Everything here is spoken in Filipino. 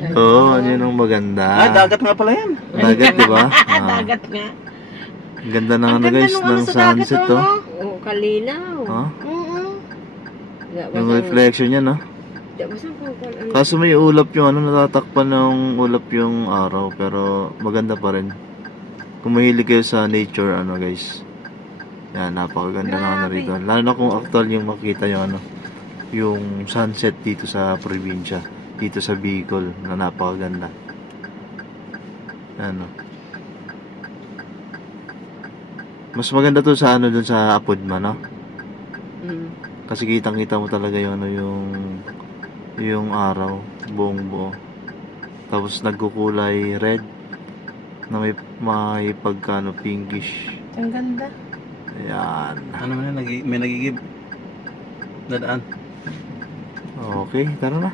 Oo, yun ang maganda. Dagat nga pala yan. Dagat, di ba? Dagat nga. Ang ganda ng Ang ano ganda guys, nung ano ng sa dagat, sunset, oh, oh. no? Oo, kalinaw. Oh, Oo. yung reflection niya, no? Kaso may ulap yung ano, natatakpan ng ulap yung araw, pero maganda pa rin. Kung mahilig kayo sa nature, ano guys. Yan, napakaganda na ano rito. Lalo na kung actual yung makita yung ano, yung sunset dito sa probinsya, dito sa Bicol, na napakaganda. Ano. Mas maganda to sa ano dun sa Apodma, no? Kasi kitang-kita mo talaga yung ano, yung araw, buong buo. Tapos nagkukulay red na may pagkano pinkish. Ang ganda. Ayan. Ano man yan, may nagigib. Dadaan. Okay, tara na.